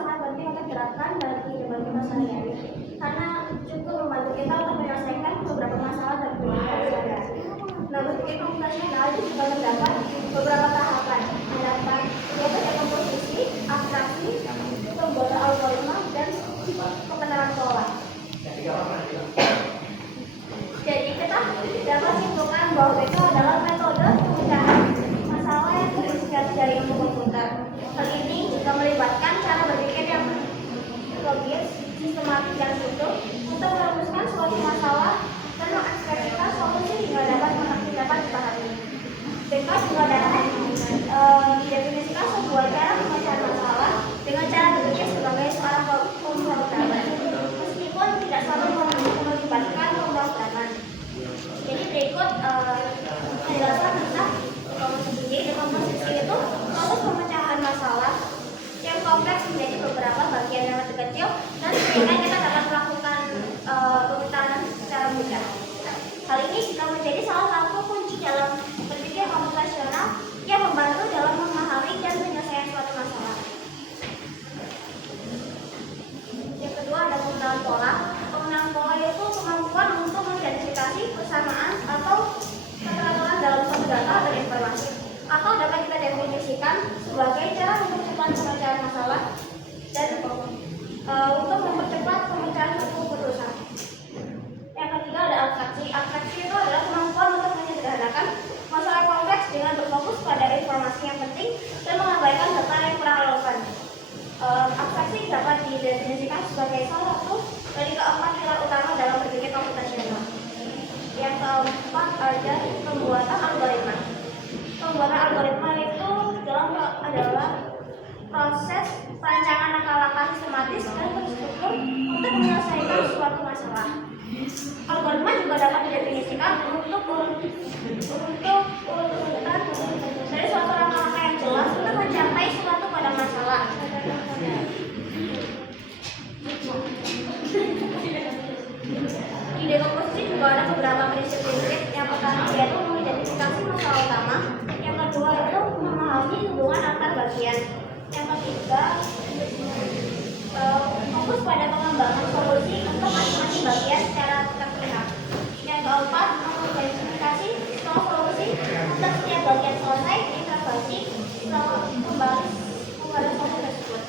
sangat penting untuk diterapkan dalam kehidupan kita sehari-hari karena cukup membantu kita untuk menyelesaikan beberapa masalah dan kehidupan sehari-hari. Nah, berpikir komputasional itu juga terdapat beberapa tahapan, yaitu dekomposisi, abstraksi, pembuatan algoritma, dan pengenalan pola. Jadi kita dapat simpulkan bahwa itu adalah metode pemecahan masalah yang terinspirasi dari ilmu komputer. Hal ini juga melibatkan cara berpikir yang logis, sistematis, dan utuh untuk merumuskan suatu masalah dan mengekspresikan solusi hingga dapat dipahami. Descartes juga dapat didefinisikan sebuah cara pemecahan masalah dengan cara berpikir sebagai seorang pemrogramer, meskipun tidak selalu melibatkan pemrograman. Jadi berikut penjelasan tentang dekomposisi. Dekomposisi itu proses pemecahan masalah yang kompleks menjadi beberapa bagian yang lebih kecil dan sehingga kita dapat melakukan pemecatan secara mudah. Hal ini juga menjadi salah satu kunci dalam berpikir komputasional yang membantu dalam memahami dan menyelesaikan suatu masalah. Yang kedua ada pengenalan pola. Pengenalan pola itu kemampuan untuk mengidentifikasi persamaan atau keteraturan dalam suatu data atau informasi, atau dapat kita definisikan sebagai cara mempercepat pemecahan masalah dan untuk mempercepat pemecahan suatu keputusan. Yang ketiga ada abstraksi. Abstraksi itu adalah kemampuan untuk menyederhanakan masalah kompleks dengan berfokus pada informasi yang penting dan mengabaikan data yang kurang relevan. Abstraksi dapat didefinisikan sebagai salah satu dari keempat pilar utama dalam berpikir komputasional. Yang keempat ada pembuatan algoritma. Pembuatan algoritma itu adalah proses perancangan langkah-langkah sistematis dan terstruktur untuk menyelesaikan suatu masalah. Algoritma juga dapat didefinisikan untuk urutan dari suatu langkah-langkah yang jelas untuk mencapai suatu pada masalah. Di dekomposisi juga ada beberapa prinsip-prinsip. Yang pertama yaitu mengidentifikasi masalah utama. Yang kedua itu memahami hubungan antar bagian. Yang ketiga fokus pada pengembangan solusi untuk masing-masing bagian secara terpihak. Yang keempat mengidentifikasi setelah solusi untuk setiap bagian selesai intervensi kembali solusi tersebut.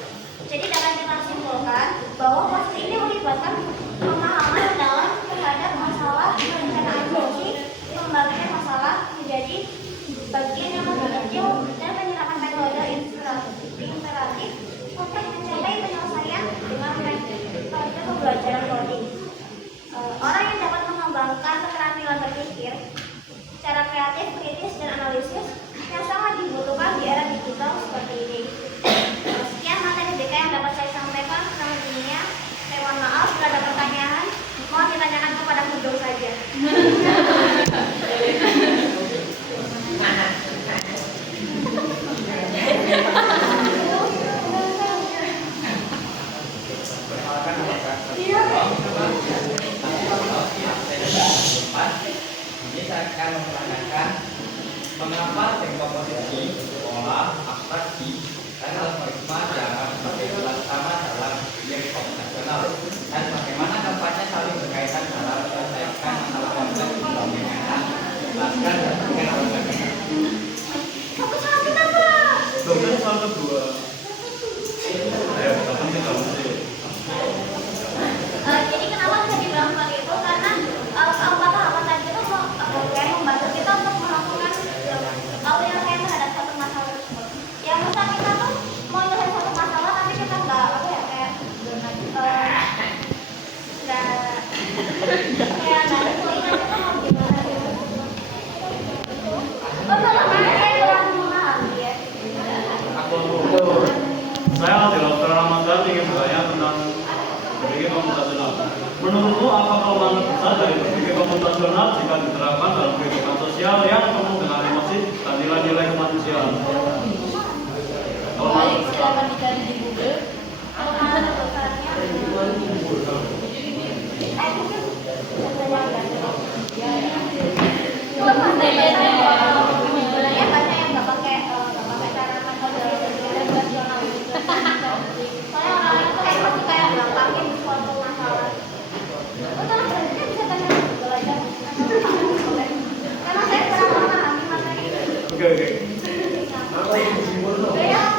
Jadi dapat kita simpulkan bahwa proses ini melibatkan pemahaman dalam terhadap masalah, perencanaan solusi, pembagian masalah menjadi bagian yang lebih kecil dan penyerapan metode iteratif untuk mencapai penyelesaian dengan metode pembelajaran coding. Orang yang dapat mengembangkan keterampilan berpikir secara kreatif, kritis, dan analisis yang sangat dibutuhkan di era digital seperti ini. Sekian materi BK yang dapat saya sampaikan. Selamat dunia. Saya mohon maaf jika ada pertanyaan, mohon ditanyakan kepada Mudong saja. Ini saya akan menerangkan mengapa dekomposisi, pola, abstraksi, dan algoritma dianggap sebagai pilar utama dalam berpikir komputasional dan bagaimana keempatnya saling berkaitan dalam menyelesaikan masalah kompleks pembangunan, menjelaskan dan berpikir algoritma. Fokus sama kita, Pak. Dokter soal kedua. Ayo, kapan kita mesti? Jadi kenapa bisa dibilang seperti itu? Karena keempat tahapan tadi itu membantu kita untuk melakukan penyelesaian terhadap satu masalah tersebut. Yang misal kita tuh mau menyelesaikan satu masalah tapi kita nggak kayak nentuin aja kita mau gimana gitu. Kalau kayak kurang memahami ya. Saya Direktur Ramadan ingin bertanya tentang berpikir komputasional. Menurutmu apa kelemahan besar dari berpikir komputasional jika diterapkan dalam kehidupan sosial yang penuh dengan emosi dan nilai-nilai kemanusiaan? Baik, silakan dicari di Google. Sebenarnya banyak yang nggak pakai cara metode rasional gitu. Soalnya Kayak